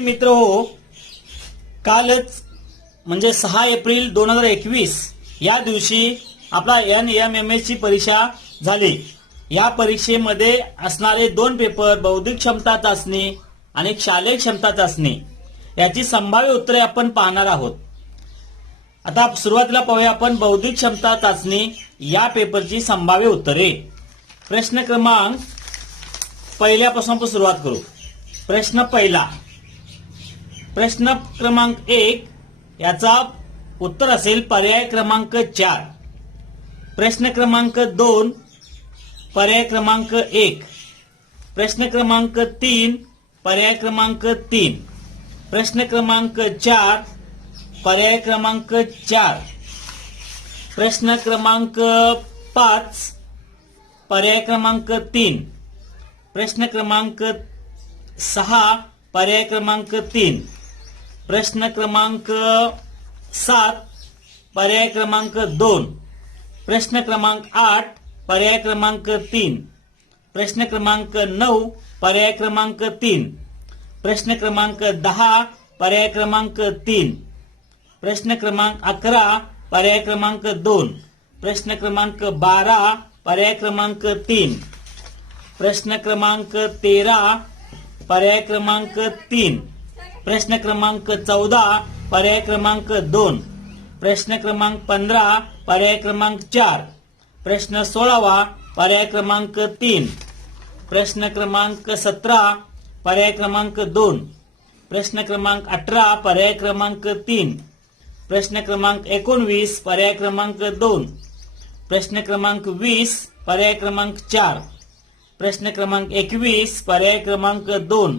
मित्र हो, कालच म्हणजे 6 एप्रिल 2021 या दिवशी आपला NMMS ची परीक्षा झाली। या परीक्षेमध्ये असणारे 2 पेपर बौद्धिक क्षमता चाचणी आणि शालेय क्षमता चाचणी याची संभाव्य उत्तरे आपण पाहणार आहोत। आता सुरुवातीला पाहूया आपण बौद्धिक क्षमता चाचणी या पेपरची संभाव्य उत्तरे। प्रश्न क्रमांक पहिल्यापासून सुरुवात करू। प्रश्न पहिला, प्रश्न क्रमांक 1 याचा उत्तर असेल पर्याय क्रमांक 4। प्रश्न क्रमांक 2 पर्याय क्रमांक 1। प्रश्न क्रमांक 3 पर्याय क्रमांक 3। प्रश्न क्रमांक 4 पर्याय क्रमांक 4। प्रश्न क्रमांक 5 पर्याय क्रमांक 3। प्रश्न क्रमांक 6 पर्याय क्रमांक 3। प्रश्न क्रमांक 7 पर्याय क्रमांक 2। प्रश्न क्रमांक 8 पर्याय क्रमांक 3। प्रश्न क्रमांक 9 पर्याय क्रमांक 3। प्रश्न क्रमांक 10 पर्याय क्रमांक 3। प्रश्न क्रमांक 11 पर्याय क्रमांक 2। प्रश्न क्रमांक 12 पर्याय क्रमांक 3। प्रश्न क्रमांक 13 पर्याय क्रमांक 3। प्रश्न क्रमांक 14 पर्याय क्रमांक 2। प्रश्न क्रमांक 15 पर्याय क्रमांक 4। प्रश्न 16 पर्याय क्रमांक 3। प्रश्न क्रमांक 17 पर्याय क्रमांक 2। प्रश्न क्रमांक 18 पर्याय क्रमांक 3। प्रश्न क्रमांक 19 पर्याय क्रमांक 2। प्रश्न क्रमांक 20 पर्याय क्रमांक 4। प्रश्न क्रमांक 21 पर्याय क्रमांक 2।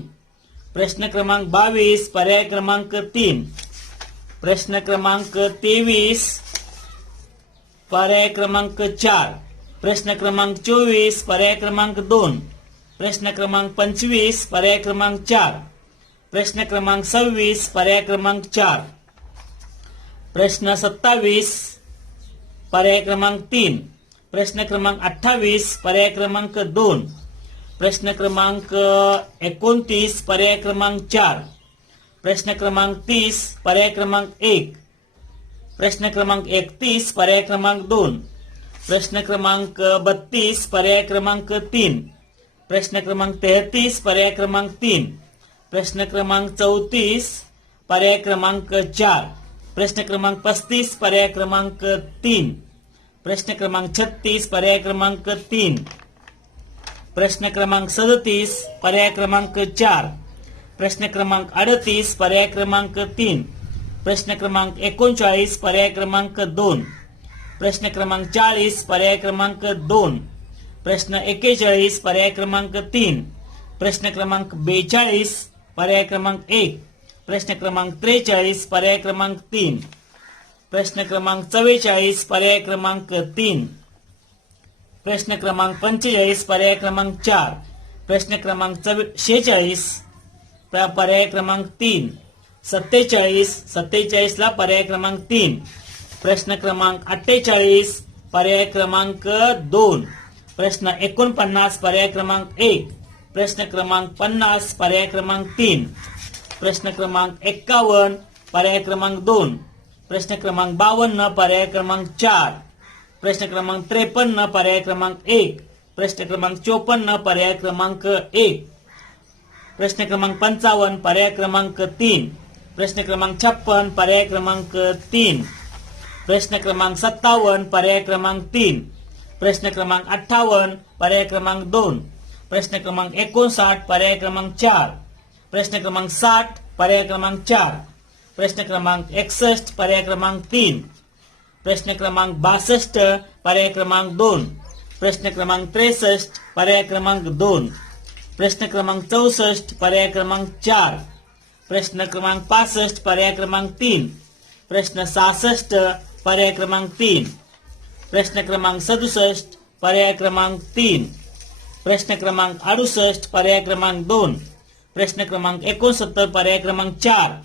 प्रश्न क्रमांक 22 पर्याय क्रमांक 3। प्रश्न क्रमांक 23 पर्याय क्रमांक 4। प्रश्न क्रमांक 24 पर्याय क्रमांक 2। प्रश्न क्रमांक 25 पर्याय क्रमांक 4। प्रश्न क्रमांक 26 पर्याय क्रमांक 4। प्रश्न 27 पर्याय क्रमांक 3। प्रश्न क्रमांक 28 पर्याय क्रमांक 2। प्रश्न क्रमांक 29 पर्याय क्रमांक 4। प्रश्न क्रमांक 30 पर्याय क्रमांक 1। प्रश्न क्रमांक 31 पर्याय क्रमांक 2। प्रश्न क्रमांक 32 पर्याय क्रमांक 3। प्रश्न क्रमांक 33 पर्याय क्रमांक 3। प्रश्न क्रमांक 34 पर्याय क्रमांक 4। प्रश्न क्रमांक 35 पर्याय क्रमांक 3। प्रश्न क्रमांक 36 पर्याय क्रमांक 3। प्रश्न क्रमांक 37 पर्याय क्रमांक 4। प्रश्न क्रमांक 38 पर्याय क्रमांक 3। प्रश्न क्रमांक 39 पर्याय क्रमांक 2। प्रश्न क्रमांक 40 पर्याय क्रमांक 2। प्रश्न 41 पर्याय क्रमांक 3। प्रश्न क्रमांक 42 पर्याय क्रमांक 1। प्रश्न क्रमांक 43 पर्याय क्रमांक 3। प्रश्न क्रमांक 44 पर्याय क्रमांक 3। प्रश्न क्रमांक 45 पर्याय क्रमांक 4। प्रश्न क्रमांक 46 पर्याय क्रमांक 3। 47 ला पर्याय क्रमांक 3। प्रश्न क्रमांक 48 पर्याय क्रमांक 2। प्रश्न 49 पर्याय क्रमांक 1। प्रश्न क्रमांक 50 पर्याय क्रमांक 3। प्रश्न क्रमांक 51 पर्याय क्रमांक 2। प्रश्न क्रमांक 52 पर्याय क्रमांक 4। प्रश्न क्रमांक 53 पर्याय क्रमांक 1। प्रश्न क्रमांक 54 पर्याय क्रमांक 1। प्रश्न क्रमांक 55 पर्याय क्रमांक 3। प्रश्न क्रमांक 56 पर्याय क्रमांक 3। प्रश्न क्रमांक 57 पर्याय क्रमांक 3। प्रश्न क्रमांक 58 पर्याय क्रमांक 2। प्रश्न क्रमांक 59 पर्याय क्रमांक 4। प्रश्न क्रमांक 60 पर्याय क्रमांक 4। प्रश्न क्रमांक 61 पर्याय क्रमांक 3। प्रश्न क्रमांक 62 पर्याय क्रमांक 2। प्रश्न क्रमांक 63 पर्याय क्रमांक 2। प्रश्न क्रमांक 64 पर्याय क्रमांक 4। प्रश्न क्रमांक 65 पर्याय क्रमांक 3। प्रश्न 66 पर्याय क्रमांक 3। प्रश्न क्रमांक 67 पर्याय क्रमांक 3। प्रश्न क्रमांक 68 पर्याय क्रमांक 2। प्रश्न क्रमांक 69 पर्याय क्रमांक 4।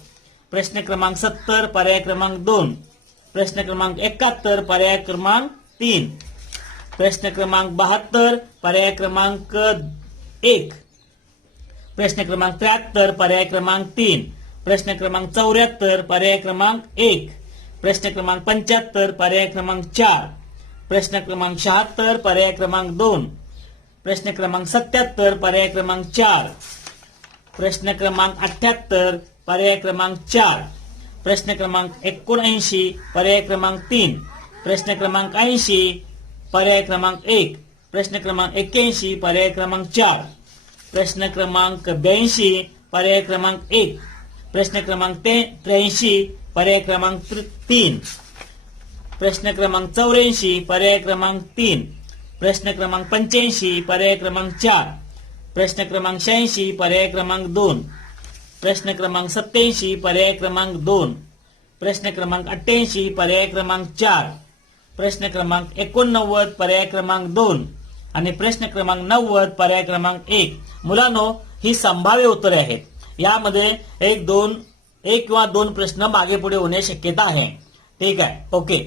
प्रश्न क्रमांक 70 पर्याय क्रमांक 2। प्रश्न क्रमांक 71 पर्याय क्रमांक 3। प्रश्न क्रमांक 72 पर्याय क्रमांक 1। प्रश्न क्रमांक 73 पर्याय क्रमांक 3, प्रश्न क्रमांक 74 पर्याय क्रमांक 1, प्रश्न क्रमांक 75 पर्याय क्रमांक 4, प्रश्न क्रमांक 76 पर्याय क्रमांक 2, प्रश्न क्रमांक 77 पर्याय क्रमांक 4, प्रश्न क्रमांक 78 पर्याय क्रमांक 4, प्रश्न क्रमांक 79 पर्याय क्रमांक 3, प्रश्न क्रमांक 80 पर्याय क्रमांक 1, प्रश्न क्रमांक 81 पर्याय क्रमांक 4, प्रश्न क्रमांक 82 पर्याय क्रमांक 1, प्रश्न क्रमांक 83 पर्याय क्रमांक 3, प्रश्न क्रमांक 84 पर्याय क्रमांक 3, प्रश्न क्रमांक 85 पर्याय क्रमांक 4, प्रश्न क्रमांक 86 पर्याय क्रमांक 2, प्रश्न क्रमांक 87 पर्याय क्रमांक 2, प्रश्न क्रमांक 88 पर्याय क्रमांक 4, प्रश्न क्रमांक 89 पर्याय क्रमांक 2 आणि प्रश्न क्रमांक 90 पर्याय क्रमांक 1. मुलांनो, ही संभाव्य उत्तरे आहेत. यामध्ये एक किंवा दोन प्रश्न मागे पुढे होण्याची शक्यता आहे. ठीक आहे, ओके.